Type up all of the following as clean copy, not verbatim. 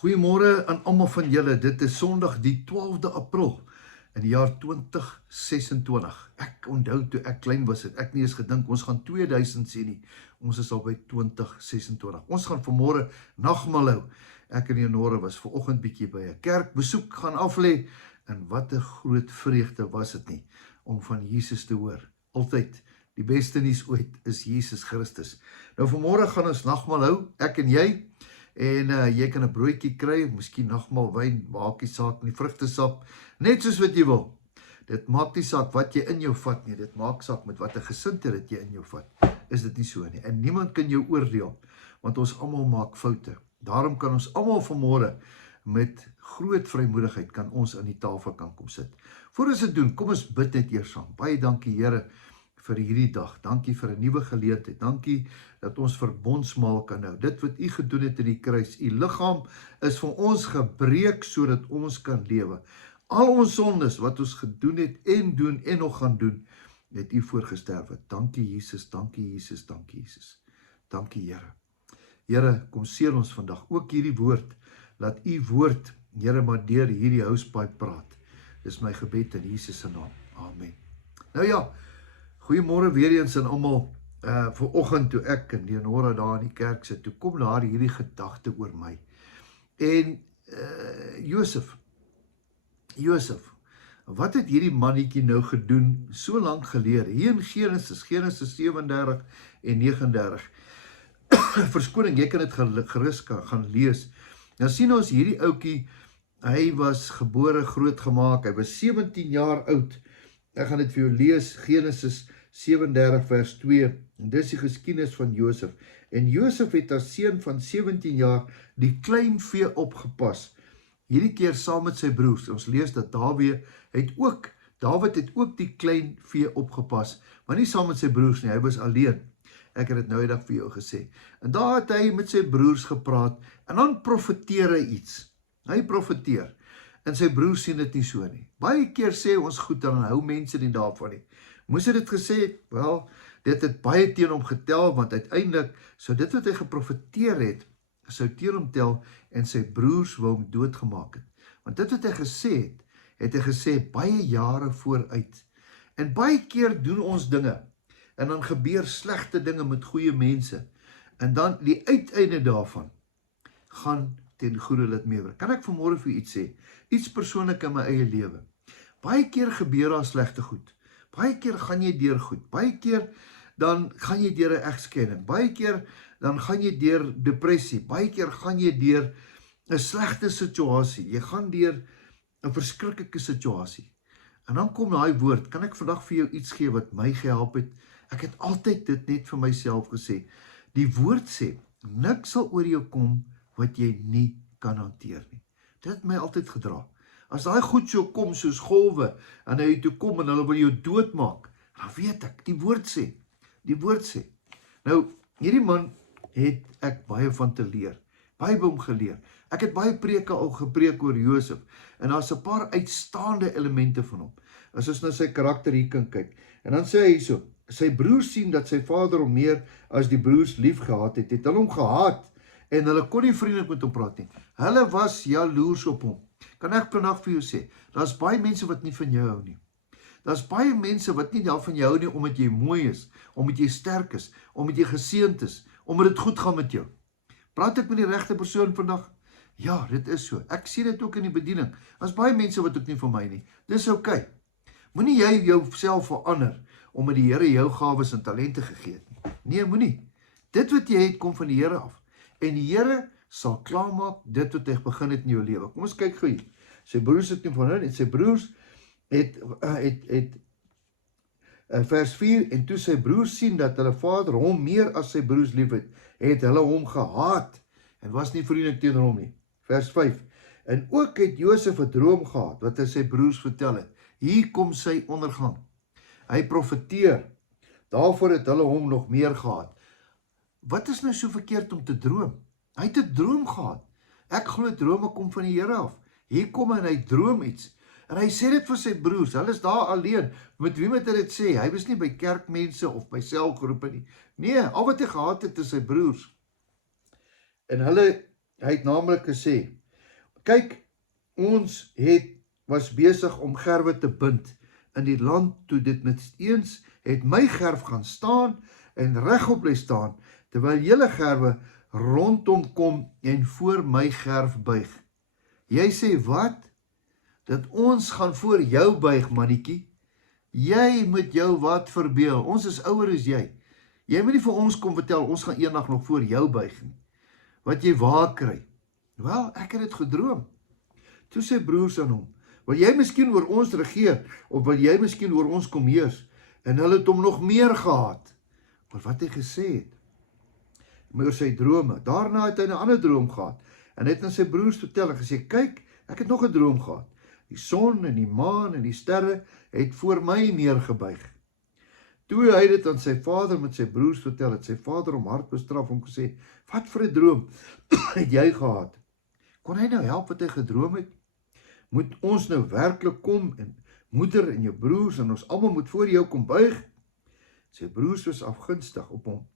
Goeiemôre aan almal van julle. Dit is Sondag die 12de April in die jaar 2026. Ek onthou toe ek klein was, het ek nie eens gedink ons gaan 2000 sien nie. Ons is al by 2026. Ons gaan vanmôre nagmaal hou. Ek en Leonore was vanoggend bietjie by 'n kerkbesoek gaan aflê en wat 'n groot vreugde was dit nie om van Jesus te hoor. Altyd die beste nuus ooit is Jesus Christus. Nou vanmôre gaan ons nagmaal hou, ek en jy. En jy kan 'n broodjie kry, miskien nagmaal wyn, maak nie saak nie, vrugtesap, net soos wat jy wil. Dit maak nie saak wat jy in jou vat nie, dit maak saak met watter gesindheid jy in jou vat. Is dit nie so nie? En niemand kan jou oordeel, want ons almal maak foute. Daarom kan ons almal vanmôre met groot vrymoedigheid kan ons aan die tafel kan kom sit. Voor ons dit doen, kom ons bid net eers saam. Baie dankie Here vir hierdie dag. Dankie vir 'n nuwe geleentheid. Dankie dat ons verbondsmaal kan hou. Dit wat U gedoen het in die kruis, U liggaam is vir ons gebreek sodat ons kan lewe. Al ons sondes wat ons gedoen het en doen en nog gaan doen, het U voorgesterwe. Dankie Jesus, dankie Jesus, dankie Jesus. Dankie Here. Here, kom seën ons vandag ook hierdie woord. Laat U woord, Here, maar deur hierdie housepipe praat. Dis my gebed in Jesus se naam. Amen. Nou ja, goeiemôre weer eens aan almal. Vanoggend toe ek en Leonora daar in die kerk sit, toe kom daar hierdie gedagte oor my. En Josef, wat het hierdie mannetjie nou gedoen so lank gelede? Hier in Genesis 37 en 39. Verskoning, jy kan dit gerus gaan lees. Nou sien ons hierdie ouetjie, hy was gebore, grootgemaak, hy was 17 jaar oud. Ek gaan dit vir jou lees, Genesis 37 vers 2, en dis die geskiedenis van Josef. En Josef het as seun van 17 jaar die klein vee opgepas, hierdie keer saam met sy broers. Ons lees dat Dawid het ook die klein vee opgepas, maar nie saam met sy broers nie, hy was alleen. Ek het dit nou eendag vir jou gesê. En daar het hy met sy broers gepraat, en dan profeteer hy iets. Hy profeteer, en sy broers sien dit nie so nie. Baie keer sê ons goed, dan hou mense nie daarvan nie. Moes hy dit gesê het? Wel, dit het baie teen hom getel, want uiteindelik, so dit wat hy geprofeteer het, sou teen hom tel, en sy broers wou hom doodgemaak het. Want dit wat hy gesê het hy gesê baie jare vooruit. En baie keer doen ons dinge, en dan gebeur slegte dinge met goeie mense, en dan die uiteinde daarvan, gaan ten goeie laat meewerk. Kan ek vanmôre vir iets sê? Iets persoonlik in my eie lewe. Baie keer gebeur daar slegte goed. Baie keer gaan jy deur goed. Baie keer dan gaan jy deur 'n egskeiding. Baie keer dan gaan jy deur depressie. Baie keer gaan jy deur 'n slegte situasie. Jy gaan deur 'n verskriklike situasie. En dan kom daai woord. Kan ek vandag vir jou iets gee wat my gehelp het? Ek het altyd dit net vir myself gesê. Die woord sê, niks sal oor jou kom wat jy nie kan hanteer nie. Dit het my altyd gedra. As daai goed so kom soos golwe, en hy toe kom en hulle wil jou doodmaak, dan weet ek, die woord sê. Nou, hierdie man het ek baie van te leer, baie by hom geleer. Ek het baie preke al gepreek oor Josef, en daar's 'n paar uitstaande elemente van hom. As ons na sy karakter hier kan kyk, en dan sê hy so, sy broers sien dat sy vader hom meer as die broers lief gehad het, het hulle hom gehaat, en hulle kon nie vriendelik met hom praat nie. Hulle was jaloers op hom. Kan ek vandag vir jou sê, daar's baie mense wat nie van jou hou nie. Daar's baie mense wat nie daarvan jou hou nie, omdat jy mooi is, omdat jy sterk is, omdat jy geseënd is, omdat dit goed gaan met jou. Praat ek met die regte persoon vandag? Ja, dit is so. Ek sien dit ook in die bediening. Daar's baie mense wat ook nie van my nie. Dis okay. Moenie jy jouself verander, omdat die Here jou gawes en talente gegee het nie. Nee, moenie. Dit wat jy het, kom van die Here af. En die Here sal klaarmaak dit wat hy begin het in jou lewe. Kom ons kyk gou hier. Sy broers het nie van hom, en sy broers vers 4, en toe sy broers sien dat hulle vader hom meer as sy broers lief het hulle hom gehaat, en was nie vriendelik teenoor hom nie. Vers 5, en ook het Josef 'n droom gehad, wat hy sy broers vertel het. Hier kom sy ondergang. Hy profeteer, daarvoor het hulle hom nog meer gehaat. Wat is nou so verkeerd om te droom? Hy het 'n droom gehad. Ek glo drome kom van die Here af. Hier kom hy en hy droom iets. En hy sê dit vir sy broers. Hulle is daar alleen. Met wie moet hy dit sê? Hy was nie by kerkmense of by selgroepe nie. Nee, al wat hy gehad het is sy broers. En hy het naamlik gesê, Kyk, ons was besig om gerwe te bind in die land toe dit met eens het my gerf gaan staan en regop bly staan, terwyl julle gerwe rondom kom en voor my gerf buig. Jy sê wat? Dat ons gaan voor jou buig, mannetjie. Jy moet jou wat verbeel. Ons is ouer as jy. Jy moet nie vir ons kom vertel, ons gaan eendag nog voor jou buig nie. Wat jy waar kry. Wel, ek het dit gedroom. Toe sê broers aan hom, wil jy miskien oor ons regeer, of wil jy miskien oor ons kom heers? En hulle het hom nog meer gehaat, oor wat hy gesê het, oor sy drome. Daarna het hy 'n ander droom gehad, en hy het aan sy broers vertel en gesê, kyk, ek het nog 'n droom gehad. Die son en die maan en die sterre het voor my neergebuig. Toe hy dit aan sy vader met sy broers vertel, het sy vader hom hard bestraf om gesê, wat vir 'n droom het jy gehad? Kon hy nou help wat hy gedroom het? Moet ons nou werklik kom en moeder en jou broers en ons almal moet voor jou kom buig? Sy broers was afgunstig op hom,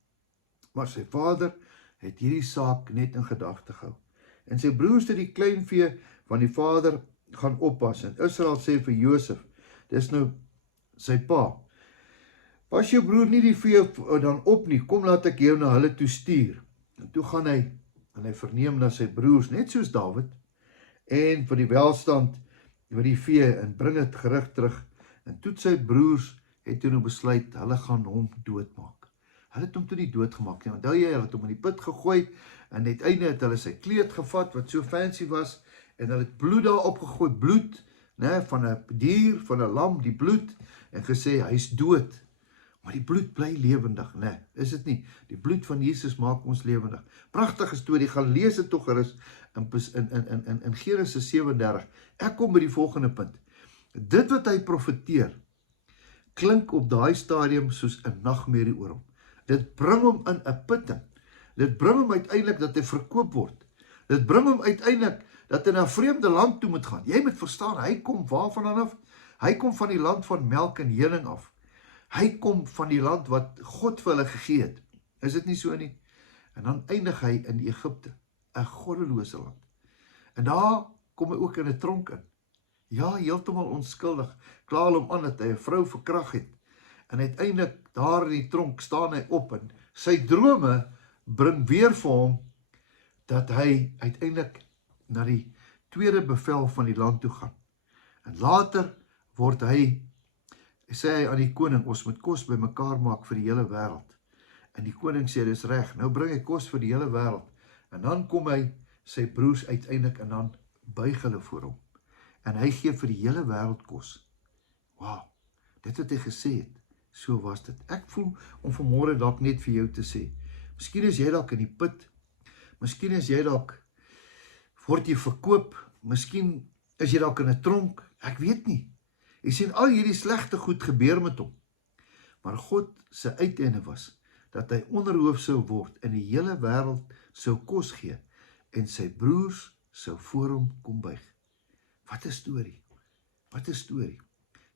maar sy vader het hierdie saak net in gedagte gehou. En sy broers het die kleinvee van die vader gaan oppas. En Israel sê vir Josef, dis nou sy pa, pas jou broer nie die vee dan op nie, kom laat ek jou na hulle toe stuur. En toe gaan hy, en hy verneem na sy broers, net soos Dawid, en vir die welstand oor die vee, en bring het gerig terug. En toe sy broers het toe nou besluit, hulle gaan hom doodmaak. Hulle het hom toe nie doodgemaak nie, onthou jy, hulle het hom in die put gegooi, en uiteindelik het hulle sy kleed gevat, wat so fancy was, en hulle het bloed daar opgegooi, bloed, van 'n dier, van 'n lam, die bloed, en gesê, hy is dood. Maar die bloed bly lewendig, is dit nie? Die bloed van Jesus maak ons lewendig. Pragtige storie, gaan lees dit tog gerus in Genesis 37. Ek kom by die volgende punt. Dit wat hy profeteer, klink op daai stadium soos 'n nagmerrie oor hom. Dit bring hom in 'n putting. Dit bring hom uiteindelik dat hy verkoop word. Dit bring hom uiteindelik dat hy na 'n vreemde land toe moet gaan. Jy moet verstaan, hy kom waarvan af? Hy kom van die land van melk en honing af. Hy kom van die land wat God vir hulle gegee het. Is dit nie so nie? En dan eindig hy in Egipte, 'n goddelose land. En daar kom hy ook in 'n tronk in. Ja, heeltemal onskuldig. Kla hom aan dat hy 'n vrou verkrag het. En uiteindelik daar in die tronk staan hy op en sy drome bring weer vir hom dat hy uiteindelik na die tweede bevel van die land toe gaan. En later word hy, sê hy aan die koning, ons moet kos bymekaar maak vir die hele wêreld. En die koning sê, dis reg, nou bring hy kos vir die hele wêreld. En dan kom hy sy broers uiteindelik en dan buig hulle voor hom. En hy gee vir die hele wêreld kos. Wow, dit wat hy gesê het, so was dit. Ek voel om vanmôre dalk net vir jou te sê, miskien is jy dalk in die put, miskien is jy dalk, word jy verkoop, miskien is jy dalk in 'n tronk, ek weet nie. Jy sien al hierdie slegte goed gebeur met hom. Maar God se uiteinde was, dat hy onderhoof sou word en die hele wêreld sou kos gee, en sy broers sou voor hom kom buig. Wat 'n storie, wat 'n storie.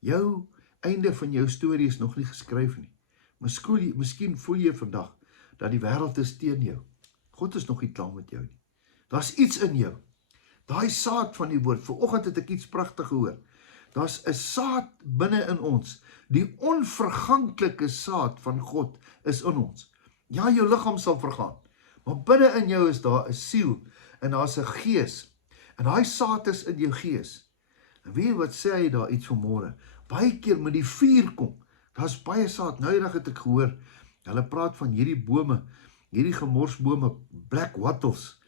Jou einde van jou storie is nog nie geskryf nie. Miskien voel jy vandag, dat die wêreld is teen jou. God is nog nie klaar met jou nie. Daar's iets in jou. Daai saad van die woord, vanoggend het ek iets pragtig gehoor. Daar's 'n saad binne in ons. Die onverganklike saad van God is in ons. Ja, jou liggaam sal vergaan, maar binne in jou is daar 'n siel en daar's 'n gees. En daai saad is in jou gees. En weet jy wat sê hy daar iets vanmôre? Baie keer met die vuur kom. Daar's baie saad. Nou het ek gehoor, hulle praat van hierdie bome, hierdie gemorsbome, black wattles.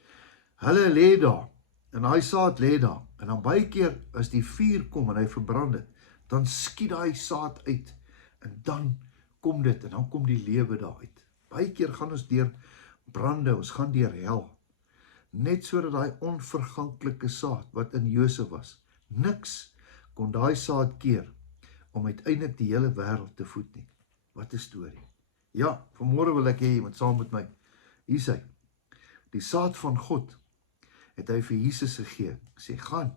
Hulle lê daar. En daai saad lê daar, en dan baie keer as die vuur kom en hy verbrand dit, dan skiet daai saad uit, en dan kom dit, en dan kom die lewe daar uit. Baie keer gaan ons deur brande, ons gaan deur hel, net sodat daai onverganklike saad, wat in Josef was, niks kon daai saad keer, om uiteindelik die hele wêreld te voed nie. Wat 'n storie. Ja, vanmôre wil ek hê jy moet saam met my, hier sê, die saad van God, het hy vir Jesus gegee, sê, gaan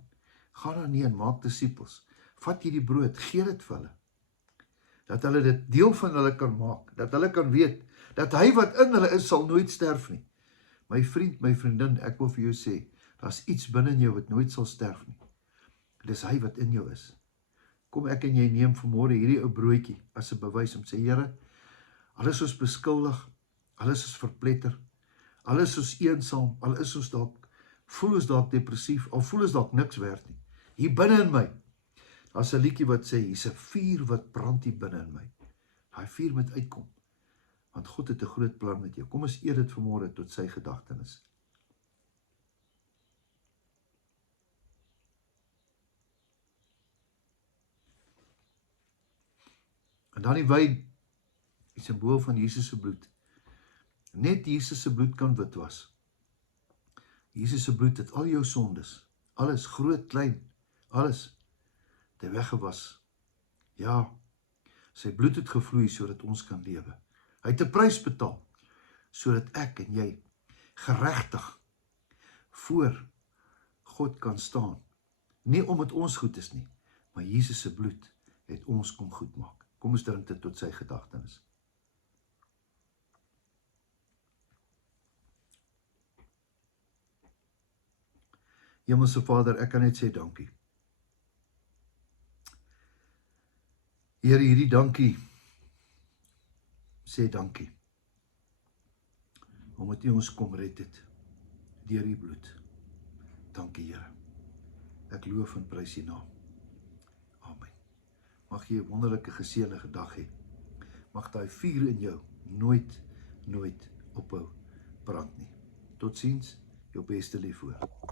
dan nie en maak disippels, vat hierdie brood, gee dit vir hulle, dat hulle dit deel van hulle kan maak, dat hulle kan weet, dat hy wat in hulle is, sal nooit sterf nie. My vriend, my vriendin, ek wil vir jou sê, Daar's iets binne in jou wat nooit sal sterf nie. Dis hy wat in jou is. Kom ek en jy neem vanmôre hierdie ou broodjie as 'n bewys om sê, Here, al is ons beskuldig, al is ons verpletter, al is ons eensaam, al is ons dalk, voel ons dalk depressief, al voel ons dalk niks werd nie. Hier binne in my, daar's 'n liedjie wat sê, hier's 'n vuur wat brand hier binne in my. Daai vuur moet uitkom, want God het 'n groot plan met jou. Kom ons eer dit vanmôre tot sy gedagtenis. En dan die wyn, die simbool van Jesus se bloed. Net Jesus se bloed kan wit was. Jesus se bloed het al jou sondes, alles, groot, klein, alles, het hy weggewas. Ja, sy bloed het gevloei sodat ons kan lewe. Hy het 'n prys betaal, sodat ek en jy geregtig voor God kan staan. Nie omdat ons goed is nie, maar Jesus se bloed het ons kom goed maak. Kom ons drink dit tot sy gedagtenis. Hemelse Vader, ek kan net sê dankie. Here, hierdie dankie, sê dankie, omdat U ons kom red het, deur U bloed. Dankie, Here. Ek loof en prys U naam. Amen. Mag jy 'n wonderlike geseënde dag hê. Mag daai vuur in jou nooit ophou brand nie. Totsiens, jou beste lief voor.